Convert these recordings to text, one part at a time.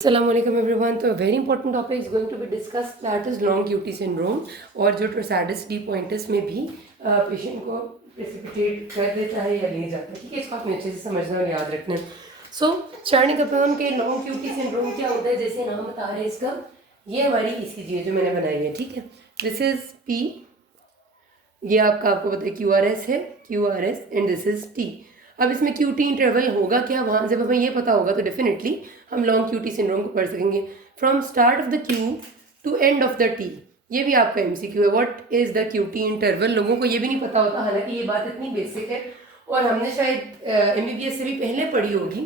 Assalamualaikum everyone. So a very important topic is going to be discussed, that is long QT syndrome और जो टोर्साइडस D points में भी patient को precipitate कर देता है या ले जाता है. ठीक है, इसको आपने अच्छे से समझना और याद रखना है. सो स्टार्टिंग करते हैं कि लॉन्ग क्यूटी सिंड्रोम क्या होता है. जैसे नाम बता रहे हैं इसका, ये हमारी ईसीजी है जो मैंने बनाई है. ठीक है, दिस इज पी, ये आपको पता है QRS है, QRS and this is T. अब इसमें QT इंटरवल होगा क्या, वहाँ जब हमें ये पता होगा तो डेफिनेटली हम लॉन्ग QT सिंड्रोम को पढ़ सकेंगे. From start of the Q to end of the T, ये भी आपका MCQ है. What is the QT interval, लोगों को ये भी नहीं पता होता, हालांकि ये बात इतनी बेसिक है और हमने शायद MBBS से भी पहले पढ़ी होगी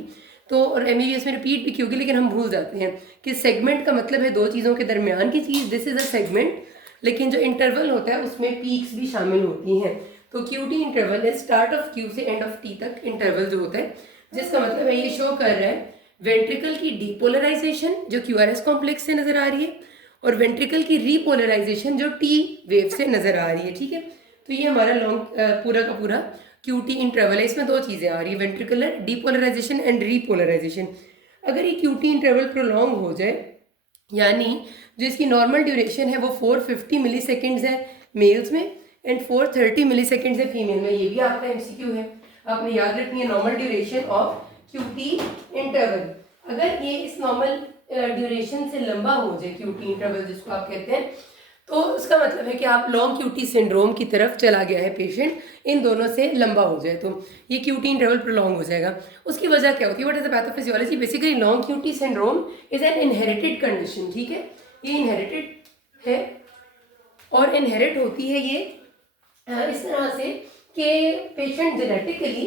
तो, और MBBS में रिपीट भी की होगी, लेकिन हम भूल जाते हैं कि सेगमेंट का मतलब है दो चीज़ों के दरमियान की चीज़. दिस इज अ सेगमेंट, लेकिन जो इंटरवल होता है उसमें पीक्स भी शामिल होती हैं. तो QT इंटरवल है स्टार्ट ऑफ Q से एंड ऑफ T तक इंटरवल जो होता है, जिसका मतलब है ये शो कर रहा है वेंट्रिकल की डीपोलराइजेशन जो QRS कॉम्प्लेक्स से नजर आ रही है और वेंट्रिकल की रीपोलराइजेशन जो T वेव से नजर आ रही है. ठीक है, तो ये हमारा लॉन्ग पूरा का पूरा QT इंटरवल है. इसमें दो चीज़ें आ रही है, वेंट्रिकुलर डीपोलराइजेशन एंड रीपोलराइजेशन. अगर ये QT इंटरवल प्रोलॉन्ग हो जाए, यानी जो इसकी नॉर्मल ड्यूरेशन है वो 450 मिली सेकेंड्स है मेल्स में एंड 430 मिली सेकेंड्स है फीमेल में. ये भी आपका MCQ है, आपने याद रखनी है. Normal duration of QT interval, अगर ये इस नॉर्मल ड्यूरेशन से लंबा हो जाए QT इंटरवल जिसको आप कहते हैं, तो उसका मतलब है कि आप लॉन्ग QT सिंड्रोम की तरफ चला गया है पेशेंट. इन दोनों से लंबा हो जाए तो ये QT इंटरवल प्रोलॉन्ग हो जाएगा. उसकी वजह क्या होती है, what is the pathophysiology. Basically long QT syndrome is an inherited condition. ठीक है, ये इनहेरिटेड है और इनहेरिट होती है ये इस तरह से कि पेशेंट जेनेटिकली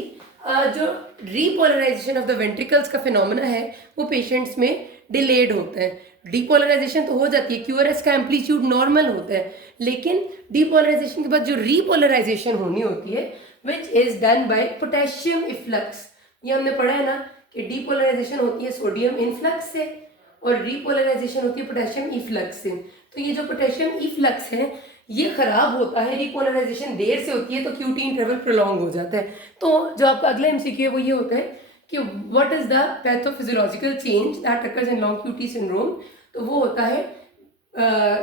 जो रीपोलराइजेशन ऑफ द वेंट्रिकल्स का फिनोमेना है वो पेशेंट्स में डिलेड होता है. डीपोलराइजेशन तो हो जाती है, QRS का एम्पलीट्यूड नॉर्मल होता है, लेकिन डीपोलराइजेशन के बाद जो रीपोलराइजेशन होनी होती है which is done by potassium efflux. ये हमने पढ़ा है ना कि डीपोलराइजेशन होती है सोडियम इनफ्लक्स से और रीपोलराइजेशन होती है पोटेशियम इफ्लक्स से. तो ये जो पोटेशियम इफ्लक्स है ये खराब होता है, रीपोलराइजेशन देर से होती है तो QT इंटरवल प्रोलॉन्ग हो जाता है. तो जो आपका अगला MCQ है वो ये होता है कि what is the pathophysiological change that occurs in long QT syndrome. तो वो होता है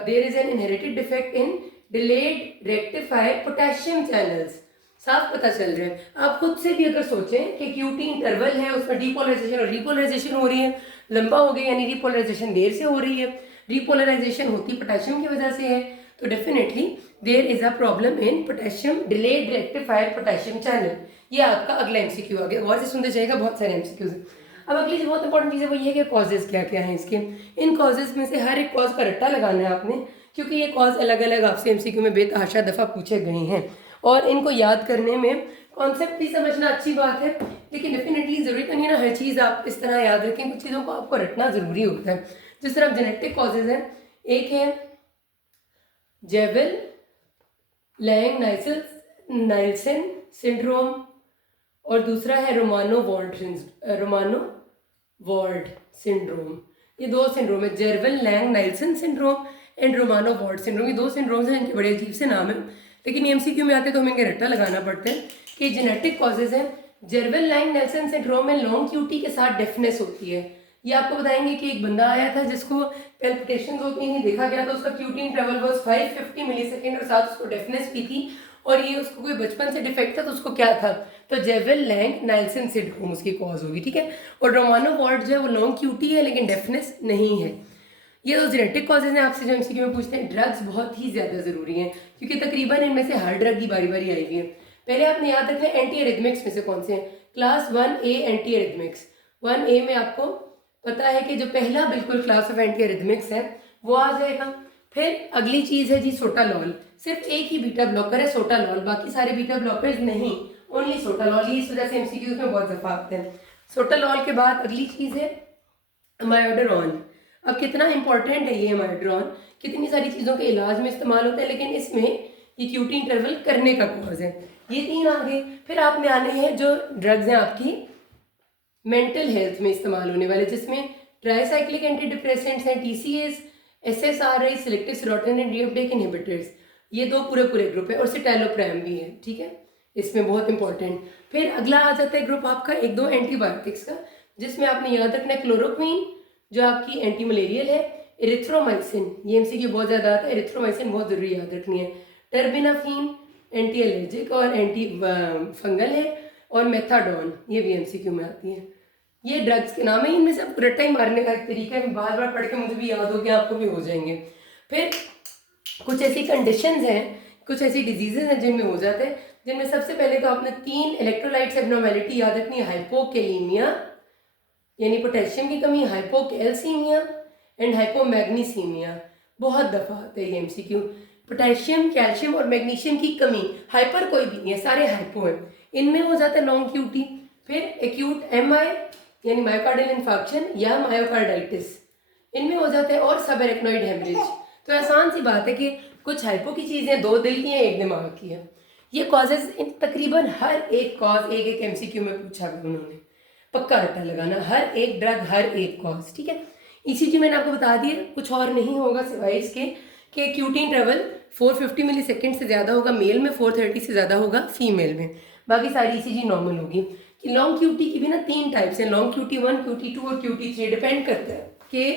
there is an inherited defect in delayed rectified potassium channels. साफ पता चल रहा है. आप खुद से भी अगर सोचें कि QT इंटरवल है, उसमें डीपोलराइजेशन और रीपोलराइजेशन हो रही है, लंबा हो गया यानी रीपोलराइजेशन देर से हो रही है, रीपोलराइजेशन होती पोटेशियम की वजह से है, तो definitely there is a problem in potassium delayed rectified potassium channel. ये आपका अगला MCQ आ गया, गौर से सुनते जाएगा, बहुत सारे MCQs हैं. अब अगली जो बहुत इंपॉर्टेंट चीज़ है वो ये है कि कॉजेज क्या क्या हैं इसके. इन कॉजेज में से हर एक कॉज का रट्टा लगाना है आपने, क्योंकि ये कॉज अलग अलग आपसे MCQ में बेतहाशा दफ़ा पूछे गए हैं और इनको याद करने में कॉन्सेप्ट भी समझना अच्छी बात है, लेकिन डेफिनेटली ज़रूरी तो नहीं ना हर चीज़ आप इस तरह याद रखें. कुछ चीज़ों को आपको रटना ज़रूरी होता है. जिस तरह जेनेटिक कॉजेज हैं, एक है जेवेल लैंग नाइल्सन सिंड्रोम और दूसरा है रोमानो वॉर्ड सिंड्रोम. ये दो सिंड्रोम है, Jervell Lange Nielsen syndrome and Romano Ward syndrome. ये दो सिंड्रोम्स हैं जिनके बड़े अजीब से नाम है, लेकिन MCQ में आते तो हमें इनका रट्टा लगाना पड़ता है कि जेनेटिक कॉजेज हैं. जेरवेल लैंग नाइल्सन सिंड्रोम में लॉन्ग QT के साथ डेफनेस होती है. ये आपको बताएंगे कि एक बंदा आया था जिसको पैल्पिटेशंस होती नहीं देखा गया, तो उसका QT interval was 550 millisecond और साथ उसको डेफनेस भी थी और ये उसको कोई बचपन से डिफेक्ट था, तो उसको क्या था, तो जेवेल लैंग नाइल्सन सिंड्रोम उसकी कॉज होगी. ठीक है, और रोमानो वॉर्ड जो है वो लॉन्ग QT है लेकिन डेफनेस नहीं है. ये तो जेनेटिक कॉजेज हैं आपसे जो MCQ में पूछते हैं. ड्रग्स बहुत ही ज़्यादा ज़रूरी हैं क्योंकि तकरीबन इनमें से हर ड्रग की बारी बारी आई हुई है. पहले आपने याद रखना है एंटी एरिथमिक्स में से कौन से हैं. Class 1A anti एरिथमिक्स. 1A में आपको पता है कि जो पहला बिल्कुल क्लास ऑफ एंटी एरिथमिक्स है वो आ जाएगा. फिर अगली चीज़ है जी सोटालॉल. सिर्फ एक ही बीटा ब्लॉकर है सोटालॉल, बाकी सारे बीटा ब्लॉकर्स नहीं, ओनली सोटालॉल. ये इस वजह से MCQs में बहुत दफ़ा आते हैं. सोटालॉल के बाद अगली चीज़ है अमायोडरॉन. अब कितना इंपॉर्टेंट है ये अमायोडरॉन, कितनी सारी चीज़ों के इलाज में इस्तेमाल होता है, लेकिन इसमें ये QT इंटरवल करने का कॉज है. ये तीन आ गए. फिर आपने आने हैं जो ड्रग्स हैं आपकी मेंटल हेल्थ में इस्तेमाल होने वाले, जिसमें ट्राइसाइक्लिक एंटी डिप्रेसेंट्स हैं, TCAs, SSRI selective serotonin and reuptake inhibitors. ये दो पूरे ग्रुप है और सिटालोप्रैम भी है. ठीक है, इसमें बहुत इंपॉर्टेंट. फिर अगला आ जाता है ग्रुप आपका एक दो एंटीबायोटिक्स का, जिसमें आपने याद रखना है क्लोरोक्वीन, जो आपकी एंटी मलेरियल है। एरिथ्रोमाइसिन, ये एमसीक्यू बहुत ज़्यादा आता है, एरिथ्रोमाइसिन बहुत ज़रूरी याद रखनी है। टर्बिनाफिन एंटी एलर्जिक और एंटी फंगल है, और मेथाडोन ये भी एमसीक्यू में आती है। ये ड्रग्स के नाम है, इनमें से आपको रट्टा ही मारने का एक तरीका है, बार बार पढ़ के मुझे भी याद हो गया, आपको भी हो जाएंगे। फिर कुछ ऐसी कंडीशंस हैं, कुछ ऐसी डिजीजेज हैं जिनमें हो जाते हैं, जिनमें सबसे पहले तो आपने 3 इलेक्ट्रोलाइट्स एब्नॉर्मेलिटी याद रखनी है। हाइपोकैलीमिया यानी पोटेशियम की कमी, हाइपोकैल्सीमिया एंड हाइपोमैग्नीसीमिया। बहुत दफ़ा आते हैं ये एमसीक्यू। पोटेशियम, कैल्शियम और मैग्नीशियम की कमी, हाइपर कोई भी नहीं है, सारे हाइपो हैं, इनमें हो जाता है लॉन्ग क्यूटी। फिर एक्यूट एमआई यानी मायोकार्डियल इन्फार्क्शन या मायोकार्डाइटिस, इनमें हो जाता है, और सब एरेक्नोइड हेमरेज। तो आसान सी बात है कि कुछ हाइपो की चीज़ें 2 दिल की हैं, 1 दिमाग की है। ये कॉजेज तकरीबन हर एक कॉज एक एमसीक्यू में पूछा गया उन्होंने, पक्का रट्टा लगाना, हर एक ड्रग हर एक कॉज, ठीक है। ईसीजी मैंने आपको बता दिया, कुछ और नहीं होगा सिवाय इसके कि क्यूटी इंटरवल 450 मिलीसेकंड से ज़्यादा होगा मेल में, 430 से ज़्यादा होगा फीमेल में, बाकी सारी ईसीजी नॉर्मल होगी। कि लॉन्ग क्यूटी की भी ना 3 टाइप्स हैं, लॉन्ग क्यूटी 1, क्यूटी 2 और क्यूटी 3, डिपेंड करता है कि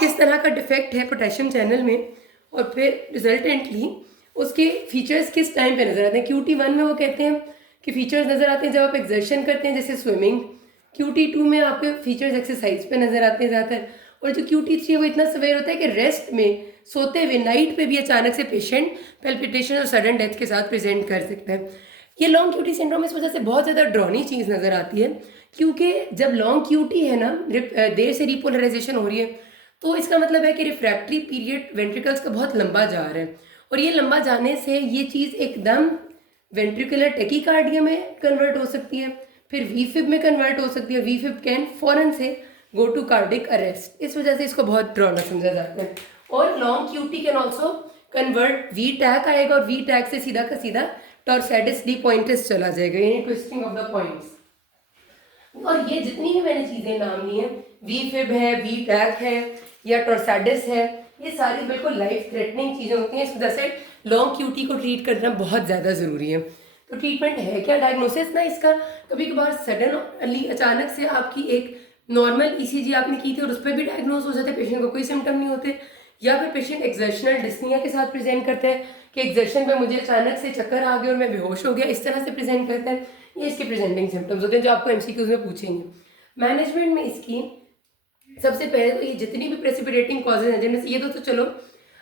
किस तरह का डिफेक्ट है पोटेशियम चैनल में, और फिर रिजल्टेंटली उसके फीचर्स किस टाइम पे नज़र आते हैं। क्यूटी 1 में वो कहते हैं कि फीचर्स नज़र आते हैं जब आप एक्सर्शन करते हैं, जैसे स्विमिंग। क्यूटी 2 में आपके फीचर्स एक्सरसाइज पे नज़र आते हैं ज़्यादातर, और जो क्यूटी 3 है वो इतना सवेयर होता है कि रेस्ट में, सोते हुए, नाइट पे भी अचानक से पेशेंट पेल्पिटेशन और सडन डेथ के साथ प्रेजेंट कर सकता है। ये लॉन्ग क्यूटी सिंड्रोम इस वजह से बहुत ज़्यादा ड्रॉनी चीज़ नज़र आती है, क्योंकि जब लॉन्ग क्यूटी है ना, देर से रिपोलराइजेशन हो रही है, तो इसका मतलब है कि रिफ्रैक्टरी पीरियड वेंट्रिकल्स का बहुत लंबा जा रहा है, और ये लंबा जाने से ये चीज़ एकदम वेंट्रिकुलर टेकीकार्डिया में कन्वर्ट हो सकती है, फिर वीफिब में कन्वर्ट हो सकती है। वीफिब कैन फौरन से गो टू कार्डिक अरेस्ट, इस वजह से इसको बहुत ड्रॉना समझा जाता है। और long QT can also convert, V tach आएगा और वी टैग से सीधा का सीधा टॉर्सैडिस डी पॉइंटिस चला जाएगा, यानी ट्विस्टिंग ऑफ द पॉइंट्स। और ये जितनी भी मैंने चीज़ें नाम ली हैं, वीफिब है, वी टैग है या टॉर्सैडिस है, ये सारी बिल्कुल लाइफ थ्रेटनिंग चीज़ें होती हैं। इस वजह से लॉन्ग क्यूटी को ट्रीट करना बहुत ज़्यादा ज़रूरी है। तो ट्रीटमेंट है क्या, डायग्नोसिस ना इसका, कभी कभार सडन अचानक से आपकी एक नॉर्मल ईसीजी आपने की थी और उस पर भी डायग्नोज हो जाते, पेशेंट को कोई सिम्टम नहीं होते, या फिर पेशेंट एक्सर्शनल डिस्निया के साथ प्रेजेंट करता है कि एक्सर्शन पे मुझे अचानक से चक्कर आ गया और मैं बेहोश हो गया, इस तरह से प्रेजेंट करता है। ये इसके प्रेजेंटिंग सिम्टम्स होते हैं जो आपको एमसीक्यूज में पूछेंगे। मैनेजमेंट में इसकी सबसे पहले तो ये जितनी भी प्रेसिपिटेटिंग कॉजेज हैं, जिनमें से ये तो चलो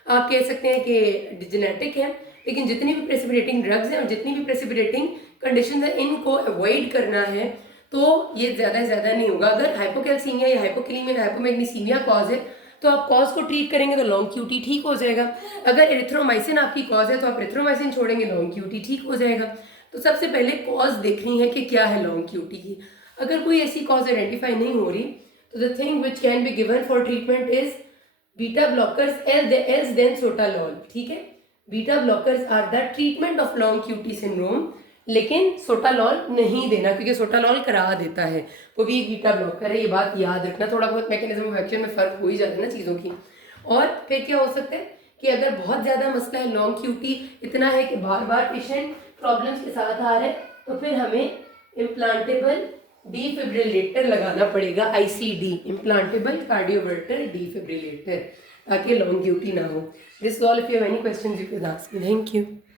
आप कह सकते हैं कि जेनेटिक है, लेकिन जितनी भी प्रेसिपिटेटिंग ड्रग्स हैं और जितनी भी प्रेसिपिटेटिंग कंडीशन है, इनको अवॉइड करना है तो ये ज़्यादा से ज़्यादा नहीं होगा। अगर हाइपोकैल्सीमिया या हाइपोकैलीमिया हाइपोमैग्नीसीमिया कॉज है तो आप कॉज को ट्रीट करेंगे तो लॉन्ग क्यूटी ठीक हो जाएगा। अगर एरिथ्रोमाइसिन आपकी कॉज है तो आप एरिथ्रोमाइसिन छोड़ेंगे, लॉन्ग क्यूटी ठीक हो जाएगा। तो सबसे पहले कॉज देखनी है कि क्या है लॉन्ग क्यूटी की। अगर कोई ऐसी कॉज आइडेंटिफाई नहीं हो रही तो the thing which can be given for treatment is beta blockers else then sotalol, ठीक है। Beta blockers are the treatment of long QT syndrome, लेकिन सोटालॉल नहीं देना क्योंकि सोटालॉल करा देता है, वो भी एक बीटा ब्लॉकर है, ये बात याद रखना। थोड़ा बहुत मैकेनिज्म ऑफ एक्शन में फ़र्क हो ही जाता है ना चीज़ों की। और फिर क्या हो सकता है कि अगर बहुत ज़्यादा मसला है, लॉन्ग क्यूटी इतना है कि बार बार पेशेंट प्रॉब्लम्स के साथ आ रहे हैं, तो फिर हमें इम्प्लांटेबल डिफिब्रिलेटर लगाना पड़ेगा, ICD, इम्प्लांटेबल कार्डियोवर्टर डिफिब्रिलेटर, ताकि लॉन्ग क्यूटी ना हो। This all, if you have any questions you can ask me. Thank you.